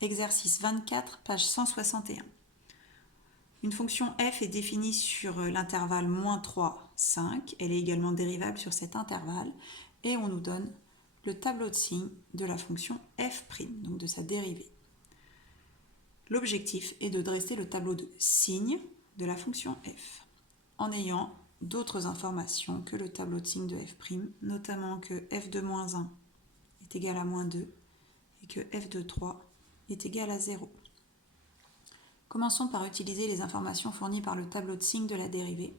Exercice 24, page 161. Une fonction f est définie sur l'intervalle -3, 5. Elle est également dérivable sur cet intervalle. Et on nous donne le tableau de signes de la fonction f', donc de sa dérivée. L'objectif est de dresser le tableau de signes de la fonction f, en ayant d'autres informations que le tableau de signes de f', notamment que f de moins 1 est égal à moins 2 et que f de 3 est égal à 0. Commençons par utiliser les informations fournies par le tableau de signes de la dérivée.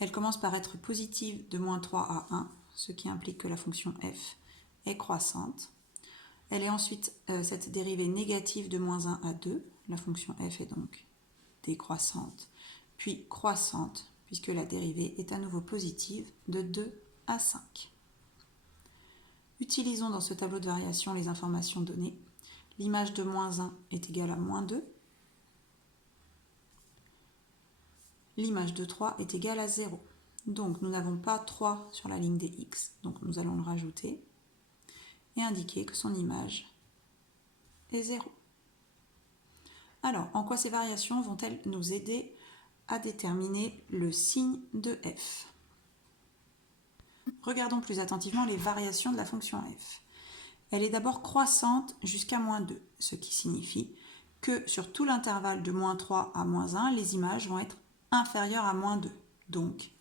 Elle commence par être positive de moins 3 à 1, ce qui implique que la fonction f est croissante. Elle est ensuite cette dérivée négative de moins 1 à 2, la fonction f est donc décroissante, puis croissante, puisque la dérivée est à nouveau positive de 2 à 5. Utilisons dans ce tableau de variation les informations données. L'image de moins 1 est égale à moins 2. L'image de 3 est égale à 0. Donc nous n'avons pas 3 sur la ligne des x, donc nous allons le rajouter et indiquer que son image est 0. Alors, en quoi ces variations vont-elles nous aider à déterminer le signe de f? Regardons plus attentivement les variations de la fonction f. Elle est d'abord croissante jusqu'à moins 2, ce qui signifie que sur tout l'intervalle de moins 3 à moins 1, les images vont être inférieures à moins 2, donc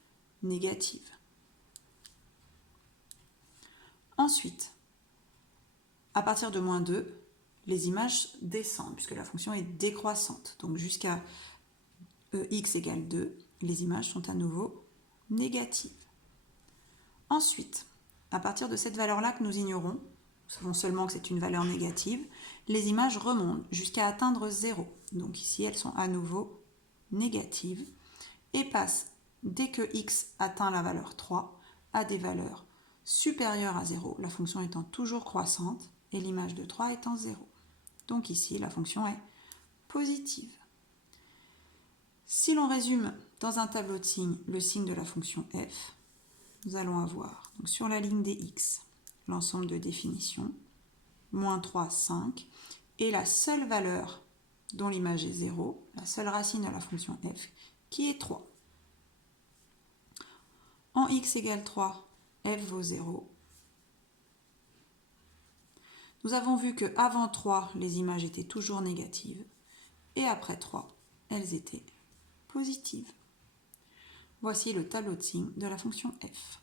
négatives. Ensuite, à partir de moins 2, les images descendent, puisque la fonction est décroissante. Donc jusqu'à x égale 2, les images sont à nouveau négatives. Ensuite, à partir de cette valeur-là que nous ignorons, nous savons seulement que c'est une valeur négative, les images remontent jusqu'à atteindre 0. Donc ici, elles sont à nouveau négatives et passent, dès que x atteint la valeur 3, à des valeurs supérieures à 0, la fonction étant toujours croissante et l'image de 3 étant 0. Donc ici, la fonction est positive. Si l'on résume dans un tableau de signes le signe de la fonction f, nous allons avoir donc sur la ligne des x l'ensemble de définitions, moins 3, 5, et la seule valeur dont l'image est 0, la seule racine de la fonction f, qui est 3. En x égale 3, f vaut 0. Nous avons vu qu'avant 3, les images étaient toujours négatives, et après 3, elles étaient positives. Voici le tableau de signes de la fonction f.